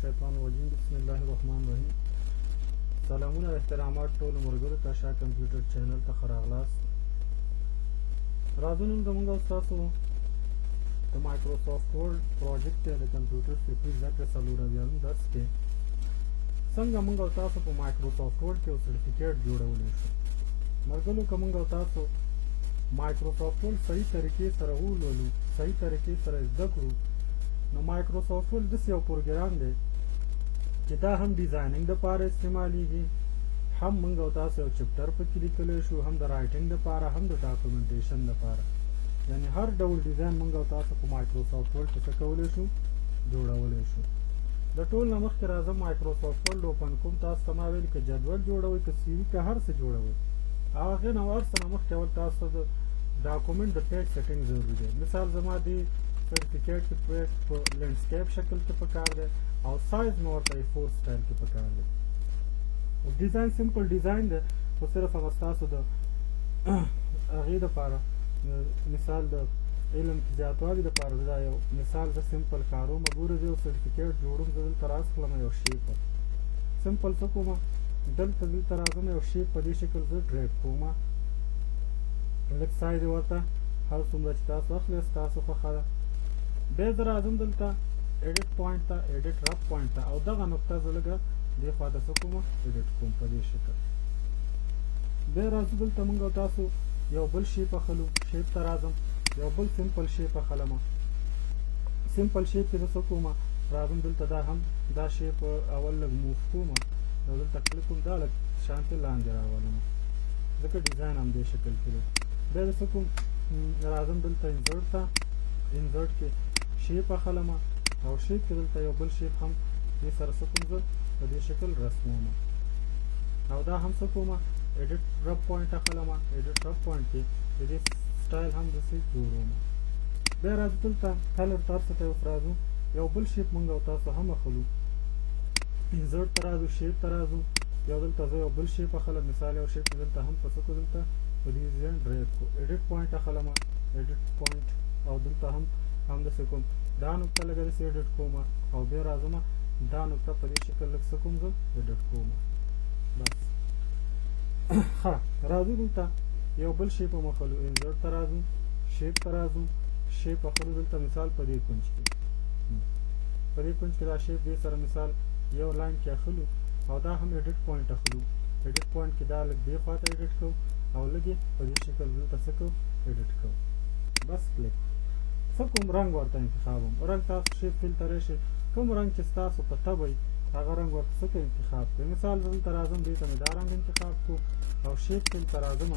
الشیطان الرجیم بسم الله الرحمن الرحیم. سلامونه او احترامات ټولو ملګرو ته شاه کمپیوټر چینل ته ښه راغلاست. راځو نن زموږ او ستاسو د مایکروسافټ ورډ پروجیکټ د کمپیوټر فکري زده کړې څلورویایم درس کې څنګه موږ او تاسو په مایکروسافټ ورډ کې یو سرټیفیکیټ جوړولی شو. ملګرو که موږ او تاسو مایکروسافټ ورډ صحیح طریقې سره ولولو، صحیح طریقې سره زده کړو، نو مایکروسافټ ورډ داسې یو پروګرام دی چې دا هم ډیزاینینګ دپاره استعمالیږي، هم موږ او تاسو یو چپټر پکې لیکلی شو، هم د رایټینګ دپاره، هم د ډاکومنټیشن دپاره، یعنې هر ډول ډیزاین موږ او تاسو په مایکروسافټ ورډ کې څه کولی شو، جوړولی شو. د ټول نه مخکې راځم مایکروسافټ ورډ اوپن کوم. تاسو ته ما ویل که جدول جوړوئ، که سی وي، که هر څه جوړوئ، هغې نه هر څه نه مخکې اول تاسو د ډاکومنټ د پیج سیټینګ ضروري دی. مثال زما دې سرټیفیکیټ کې پیج په لینډسکیپ شکل کې پکار دی او سایز مې ورته A4 سټایل کې پکار دی. ډیزاین سمپل ډیزاین دی، خو صرف هغه ستاسو د هغې دپاره مثال د علم کې زیاتوالي دپاره دا یو مثال زه سمپل کاروم. ګوره زه یو سرټیفیکیټ جوړوم، زه دلته راڅخلم یو شیپ سمپل څه کومه، دلته راځم یو شیپ په دې شکل زه ډریګ کومه، لږ سایز یې ورته هر څومره چې تاسو اخلئ ستاسو خوښه ده. بیا زه راځم دلته ایډیټ پوینټ ته، ایډیټ رب پوینټ ته، او دغه نقطه زه لږه دې خوا ته څه کومه، ایډیټ کوم په دې شکل. بیا راځو دلته موږ او تاسو یو بل شیپ اخلو، شیپ ته راځم، یو بل سمپل شیپ اخلمه. سمپل شیپ کې زه څه کومه، راځم دلته دا هم دا شیپ اول لږ موف کومه، او دلته کلیک کوم، دا لږ شانتې لاندې راولمه، ځکه ډیزاین هم دې شکل کې دی. بیا زه څه کوم، راځم دلته انزرټ ته، انزرټ کې شیپ اخلمه، او شیپ کې دلته یو بل شیپ هم دې سره څه کوم، زه په دې شکل رسمومه، او دا هم څه کومه، ایډیټ رب پوینټ اخلمه، ایډیټ رب پوینټ کې د دې سټایل هم داسې جوړومه. بیا راځو دلته کلر طرز ته اوس راځو، یو بل شیپ موږ او تاسو هم اخلو، انزرټ ته راځو، شیپ ته راځو، یو دلته زه یو بل شیپ اخلم، مثال یو شیپ دلته هم په څه کو، دلته په دې ځای ډریګ کو، ایډیټ پوینټ اخلمه، ایډیټ پوینټ، او دلته هم همداسې کوم، دا نقطه لږه داسې ایډیټ کومه، او بیا راځم دا نقطه په دې شکل لږ څه کوم، زه ایډیټ کومه. بس ښه، راځو دلته یو بل شیپ هم اخلو، انزرټ ته راځو، شیپ ته راځو، شیپ اخلو دلته مثال په دې کونج کې، په دې کونج کې دا شیپ دې سره مثال یو لاین کې اخلو، او دا هم ایډیټ پوینټ اخلو، ایډیټ پوینټ کې دا لږ دې خوا ته ایډیټ کوو، او لږ یې په دې شکل دلته څه کوو، ایډیټ کوو. بس کلیک څه کوم، رنګ ورته انتخابوم، رنګ تاسو شیپ فیل ته راشئ، کوم رنګ چې ستاسو په طبع وي هغه رنګ ورته څه کوئ، انتخاب کړئ. مثال زه دلته راځم، دې ته مې دا رنګ انتخاب کړو، او شیپ فیل ته راځم،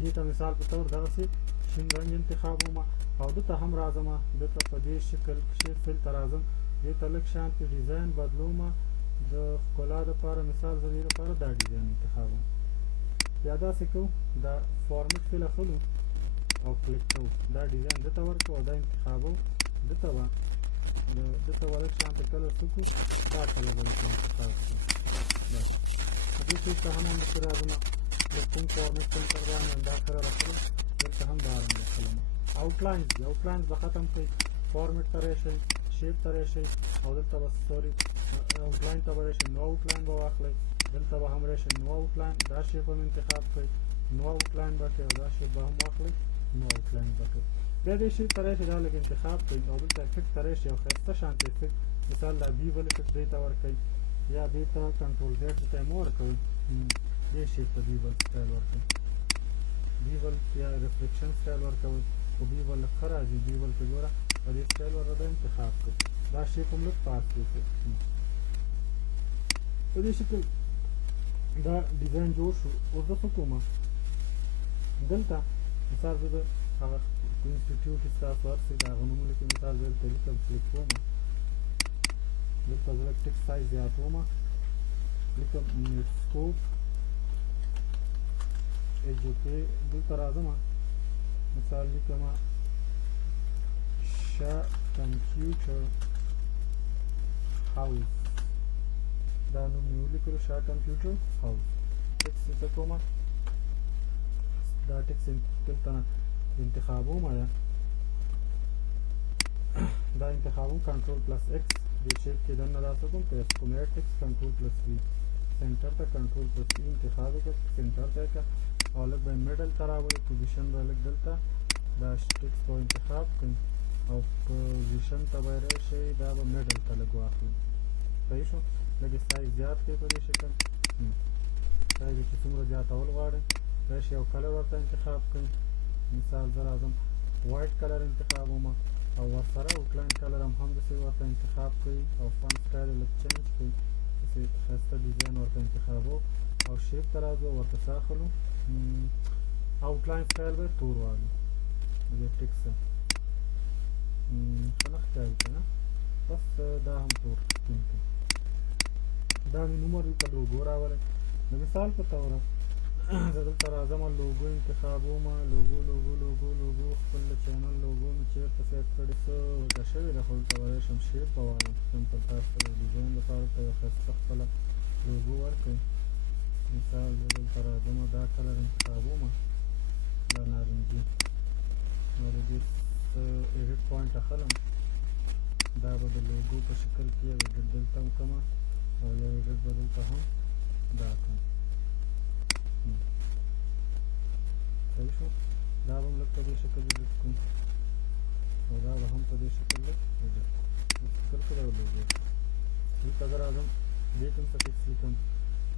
دې ته مثال په طور دغسې شین رنګ انتخابوم، او دلته هم راځم، دلته په دې شکل شیپ فیل ته راځم، دې ته لږ شانتې ډیزاین بدلوم، د ښکلا دپاره مثال زه دې دپاره دا ډیزاین انتخابوم. بیا داسې کوو، دا فارمیټ فیل اخلو او کلیک کوو، دا ډیزاین دته ورکړو، او دا انتخابو، دته به لږ شانته کلر څه کړو، دا کلر به دلته انتخاب کړو. بس په دې شیپ ته هم همداسې راځم، د کوم فارمیټ سنټر باندې دا کلر اخلم، دلته هم دا رنګ اخلم. آوټلاینز دي، آوټلاینز به ختم کړئ، فارمیټ ته راشئ، شیپ ته راشئ، او دلته به سوري آوټلاین ته به راشئ، نو آوټلاین به واخلئ، دلته به هم راشئ، نو آوټلاین، دا شیپ هم انتخاب کړئ، نو آوټلاین به کړئ، او دا شیپ به هم واخلئ، نو آوټلاین به کړئ. بیا دې شیپ ته راشئ، دا لږ انتخاب کړئ، او دلته افیکټ ته راشئ، یو ښایسته شانته افیکټ، مثال دا بیول افیکټ دې ته ورکړئ، یا دې ته کنټرول زیډ دې ته یې مه ورکوئ، دې شیپ ته بیول سټایل ورکړئ، بیول یا ریفلیکشن سټایل ورکوئ، خو بیول لږ ښه راځي، بیول کې ګوره په دې سټایل ورته انتخاب کړئ، دا شیپ هم لږ پاس کړئ. په دې شکل دا ډیزاین جوړ شو. اوس زه څه کومه، دلته مثال زه د هغه انسټیټیوټ چې ستاسو هر څه د هغه نومونه کې مثال زه دلته لیکم، کلیک کومه، دلته زه لږ ټیکسټ سایز زیاتومه، لیکم نیټسکوپ ایجوکې، دلته راځم، مثال لیکمه شاه کمپیوټر هاوس، دا نوم مې ولیکلو، شاه کمپیوټر هاوس. ټیکسټ څه کومه، دا ټیکسټ دلته انتخابومه، دا انتخابوم، کنټرول پلس ایکس دې شیپ کې دننه راڅه کوم پیسټ کوم ټیکس کنټرول پلس وی سنټر ته کنټرول پلس وی انتخاب وکړه سنټر ته کا او لږ به میډل ته راوړي پوزیشن به لږ دلته دا ټیکس په انتخاب کړئ او پوزیشن ته به راشئ دا به میډل ته لږ واخلئ صحیح شو لږ سایز زیات کړئ په دې شکل سایز چې څومره زیاتول غواړئ راشئ او کلر ورته انتخاب کړئ مثال زه راځم وایټ کلر انتخاب وم او ورسره اوټلاین کلر هم داسې ورته انتخاب کړئ او فونټ سټایل یې لږ چینج کړئ داسې ښایسته ډیزاین ورته انتخابوو او شیپ ته راځو ورته ساخلو اوټلاین سټایل به تور والو دې ټیکس ښه نه ښکاري که نه بس دا هم تور سپین کړئ دا مې نوم ورته لوګو راولی د مثال په توره زه دلته راځم لوګو انتخابوم لوګو خپل د چینل لوګو مې چېرته سیټ کړې څه ورته شوې ده خو دلته به راشم شیپ به وایم سمپل تاسو ته د ډیزاین لپاره ته یو ښایسته خپله لوګو ورکړئ مثال زه دلته راځم دا کلر انتخابوم دا نارنجي نو د دې ایډیټ پوینټ اخلم دا به د لوګو په شکل کې یو ایډیټ دلته هم کړم او یو ایډیټ به دلته هم دا کړم صحیح شو دا به هم لږ په دې شکل ایډیټ کړو او دا به هم په دې شکل لږ ایډیټ کړو فکر کړی او لوګو دلته زه راځم دې کوم څه ټیکس لیکم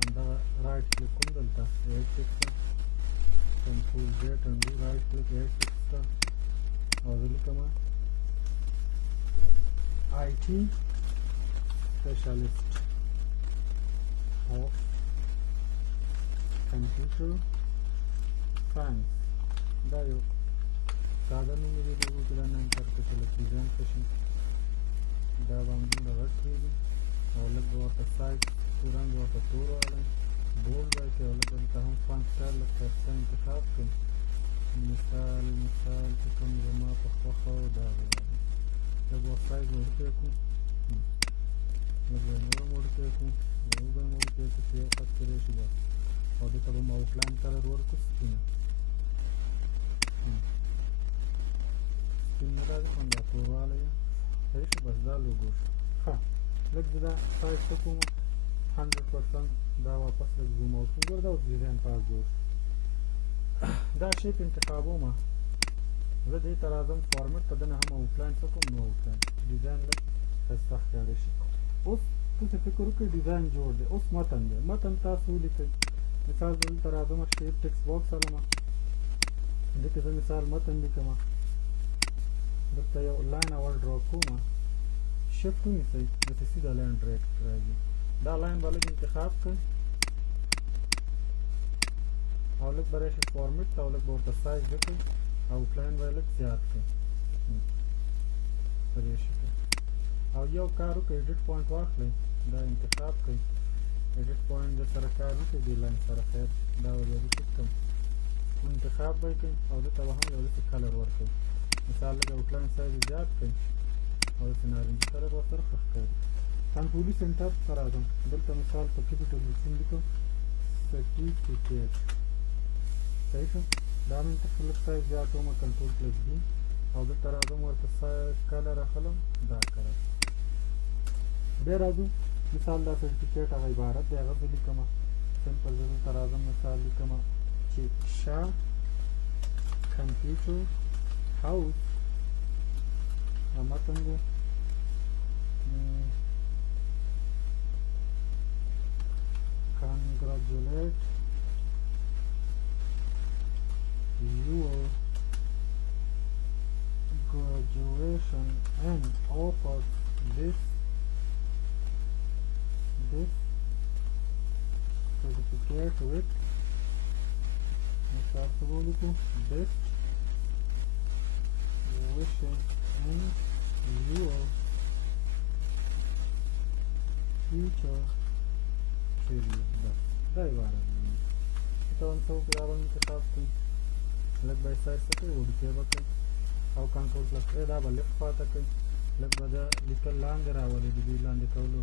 همدغه رایټ کلیک کوم دلته ایډ ټیکس ته کنټرول زیډ انډو رایټ کلیک ایډ ټیکس ته او زه لیکم آی ټي specialist of computer science دا یو ساده نوم دی لوګو کې دا نه انټر کړئ چې لږ ډیزاین ښه شي دا به همدومره غټ کړئ او لږ به ورته سایز رنګ ورته تور والی بولډ به کړئ او لږ دلته هم فونټ سټایل لږ ښایسته انتخاب کړئ مثال چې کوم زما په خوښه و دا به وایم لږ ور سایز وړوکی کړو لږ به یې نور هم وړوکی کړو نور به یې هم وړوکی کړو چې یو خط کې راشي بس او دلته به م اوټلاین کلر ورکړو سپینه سپین نه راځي خو همدا توروالی ده صحیح شو بس دا لوګو شو ښه لږ زه دا سایز څه کوم 100% دا واپس لږ زوم اوټ کوم ګوره دا اوس ډیزاین پاس جوړ شو دا شیپ انتخابوم زه دې ته راځم فارمټ ته دننه هم اوټلاین څه کوم نو اوټلاین ډیزاین لږ ښایسته ښکاري شي اوس تاسې فکر وکړئ ډیزاین جوړ دی اوس متن دی متن تاسو ولیکئ مثال زه دلته راځم شیپ ټیکس باکس علمه دې کې زه مثال متن لیکم دلته یو لاین اول ډرا کوم شفټ ونیسئ داسې سیده لاین ډایرکټ راځي دا لاین به لږ انتخاب کړئ او لږ به راشئ فارمټ ته او لږ به ورته سایز وکړئ اوټلاین به یې لږ زیات کړئ په دې شکل او یو کار وکړئ ایډیټ پوینټ واخلئ دا انتخاب کړئ ایډیټ پوینټ د سره کار وکړئ دې لاین سره خیر دا به بیا ریپیټ کړم انتخاب به یې کړئ او دلته به هم یو داسې کلر ورکړئ مثال لږ اوټلاین سایز یې زیات کړئ او داسې نارنجي کلر ورسره ښه ښکاري کنټرولي سنټر ته راځم دلته مثال په کیپیټل لیکم لیکم سرټیفیکیټ صحیح شو دا مې ته لږ سایز زیاتوم کنټرول پلس بي او دلته راځم ورته کلر اخلم دا کلر بیا راځو مثال دا سرټیفیکیټ هغه عبارت دی هغه زه لیکم سمپل زه دلته راځم مثال لیکم چې شاه کمپیوټر هاوس متن دی congratulate your graduation and offer this certificate with best wishes in your future career بس دا عبارت دی ته هم څه وکړئ دا به انتخاب کړئ لږ به یې سایز څه کړئ وړوکی به کړئ او کنټرول پلس ای دا به لیفټ خواته کړئ لږ به دا لیکل لاندې راولئ د دې لاندې کولو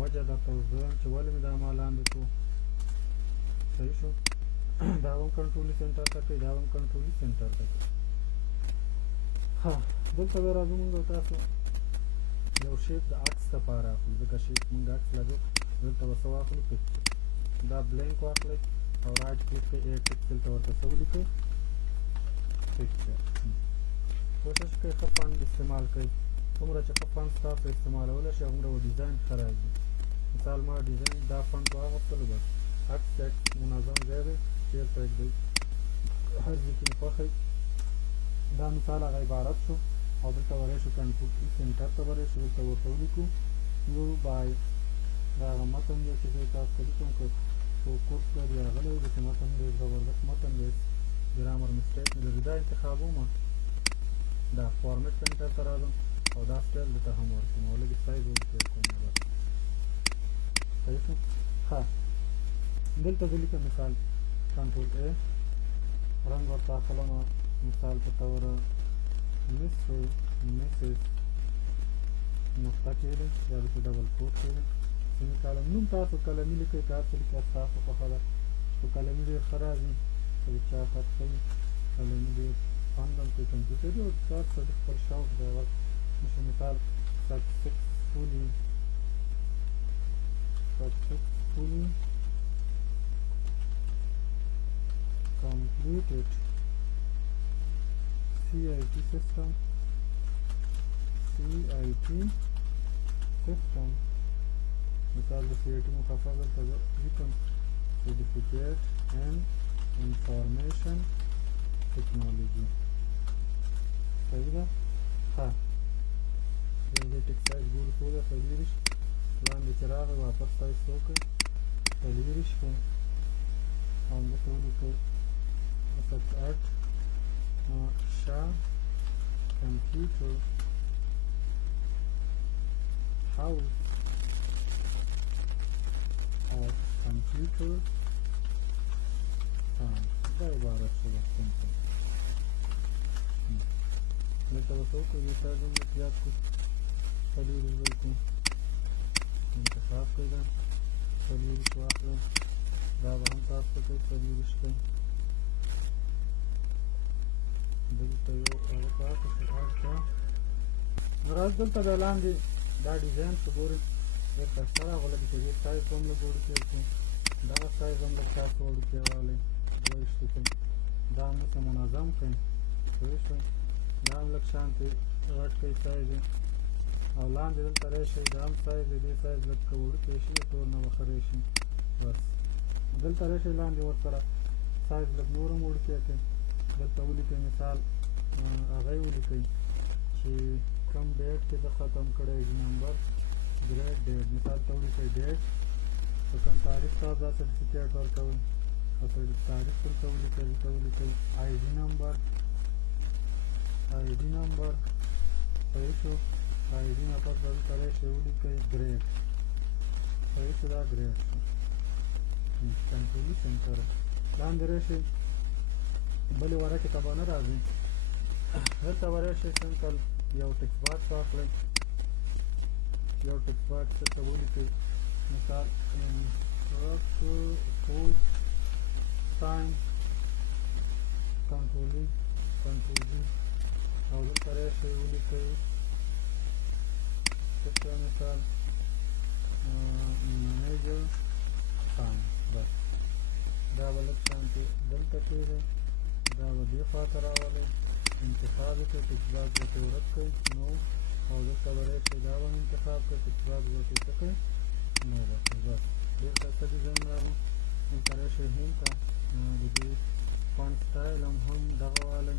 وجه درته اوس وایم چې ولې مې دا ما لاندې کړو صحیح شو دا به هم کنټرولي سنټر ته کړئ دا به هم کنټرولي سنټر ته کړئ ها دلته بیا راځو مونږ تاسو یو شیپ د عکس لپاره اخلو ځکه شیپ موږ عکس لګو دلته به څه واخلو پکچر دا بلینک واخلئ او رایټ کلیک کړئ ایډ پکسل ته ورته څه ولیکئ پکچر کوشش کوئ ښه فنډ استعمال کړئ څومره چې ښه فنډ ستاسو استعمالولی شئ هغومره به ډیزاین ښه راځي مثال ما ډیزاین دا فنډ واغوستلو بس عکس ټیکس منظم ځای دی چیرته ږدئ هر ځای کې مو خوښئ دا مثال هغه عبارت شو او دلته وری شو کنټرول ای سنټر ته وری شو دلته ورته ولیکو نو بای دا هغه متن دی چې زه تاسو ته لیکم که څوک کورس لري راغلی وي چې متن ډېر زبردست متن دی ګرامر مسټیک نه لري دا انتخابومه دا فارمیټ سنټر ته راځم او دا سټایل دلته هم ورکوم او لږ سایز ورکوم بس صحیح شو ښه دلته زه لیکم مثال کنټرول ای رنګ ورته اخلم مثال په توره مسز نقطه کېږي یا داسې ډبل کوټ کېږي سیمي کالم نوم تاسو قلمي لیکئ که هر څه لیکئ ستاسو خوښه ده خو قلمي ډېر ښه راځي که د چا خط ښه وي قلمي ډېر خوند هم کوي کمپیوټري او هر سړي خپل شوق دی هغه نشي مثال successfully completed CIT system مثال د CIT مخفف دلته لیکم Certificate in Information Technology صحیح ده ښه د ټیک سایز ګورو څو ده 40 لاندې چې راغی واپس سایز څو کړئ 40 کړئ او همداسې ولیکئ شا computer house or computer science دا عبارت شو سمپل دلته به څه وکړو دې سایز هم لږ زیات کړو 40 بل کړو انتخاب کړئ دا 40 واخلئ دا به هم تاسو ته کوئ 40 کړئ دلته یو هغه پاتې شو اړتیا راځ دلته بیا لاندې دا ډیزاین شو ګورئ ډېر ښایسته راغلی دی چې دې سایز به هم لږ وړوکی کړو دغه سایز هم لږ تاسو وړوکی والی 22 کړئ دا هم داسې منظم کړئ پوه شوئ دا هم لږ شانتې غټ کړئ سایز یې او لاندې دلته راشئ دا هم سایز دی دې سایز لږ که وړوکی شي تور نه به ښه راشي بس دلته راشئ لاندې ورسره سایز لږ نور هم وړوکی کړئ دلته ولیکئ مثال هغه یې ولیکئ چې کوم ډیټ کې زه ختم کړی نمبر ګریډ ډیټ مثال ته ولیکئ ډیټ په کوم تاریخ تاسو دا سرټیفیکیټ ورکوئ او تاریخ دلته ولیکئ دلته ولیکئ آی ډي نمبر صحیح شو آی ډي نه پس دلته راشئ ولیکئ ګریډ صحیح شو دا ګریډ شو کنټرولي سنټر لاندې راشئ بلې ورقې ته به نه راځئ دلته به راشئ سمپل یو ټکس باکس واخلئ یو ټکس باکس دلته ولیکئ مثال کوډ ساین کنټرول جي او دلته راشئ ولیکئ څه شی مثال منیجر ساین بس دا به لږ شانتې دلته کېږي دا به دې خواته راولئ انتخاب یې کړئ ټکس باکس به ترې ورک کړئ نو او دلته به راشئ دا به هم انتخاب کړئ ټکس باکس به ترې څه کړئ نو بس ډېر ښایسته ډیزاین راغی دلته راشئ هند ته د دې فونټ سټایل هم دغه والی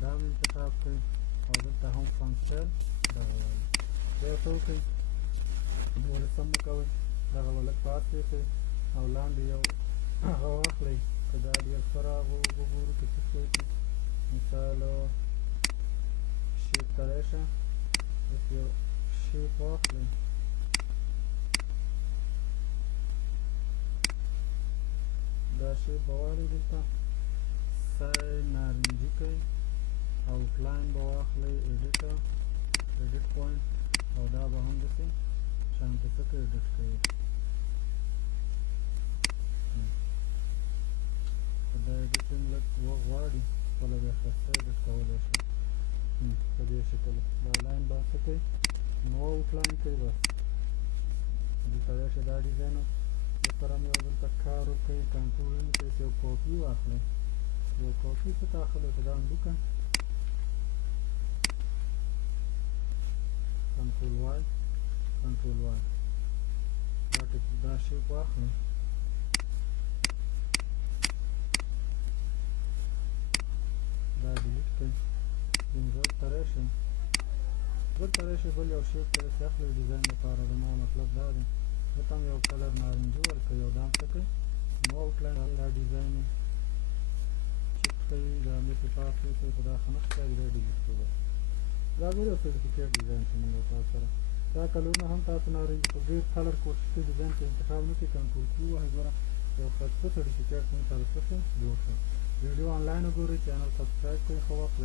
دا هم انتخاب کړئ او دلته هم فونټ سټایل دغه والی بیا څه وکړئ دولسم مه کوئ دغه به لږ پاس پرېږدئ او لاندې یو هغه واخلئ که دا ډېر ښه راغو وګورو که څه شی کې مثال شیپ ته راشه داسې یو شیپ واخلئ دا شیپ به واخلئ دلته سای نارنجي کړئ آوټلاین به واخلئ ایډیټ پوینټ او دا به هم داسې شانتې څه کړئ ایډیټ کړئ دا ایډیټینګ لږ وخت غواړي خپله بیا ښایسته ایډیټ کولی شئ په دې شکل دا لاین به څه کوئ نو آوټلاین کوي بس دلته راشئ دا ډیزاین سره مې یو دلته کار وکړئ کنټرول ان کې یو کاپي واخلئ یو کاپي څه داخله که دا انډو کړم کنټرول وای دا شیپ واخلئ دا ډیلیټ کړئ انزرټ ته راشئ بل یو شیپ ته داسې اخلئ ډیزاین لپاره زما مطلب دا دی دلته هم یو کلر نارنجي ورکړئ او دا هم څه کړئ نو آوټلاین دا ډیزاین چک کړئ دا همداسې پاس وکړئ خو دا ښه نه ښکاري دا ډیلیټ کړئ بس دا ګورئ یو سرټیفیکیټ ډیزاین چې موږ تاسو سره دا کلرونه هم تاسو نارنجي خو ډېر کلر کوشش کوئ ډیزاین کې انتخاب نه کړئ کنټرول کي ووهئ ګوره یو ښایسته سرټیفیکیټ موږ سره څه شو جوړ شو ویډیو آنلاین وګورئ چینل سبسکرایب کړئ ښه وخت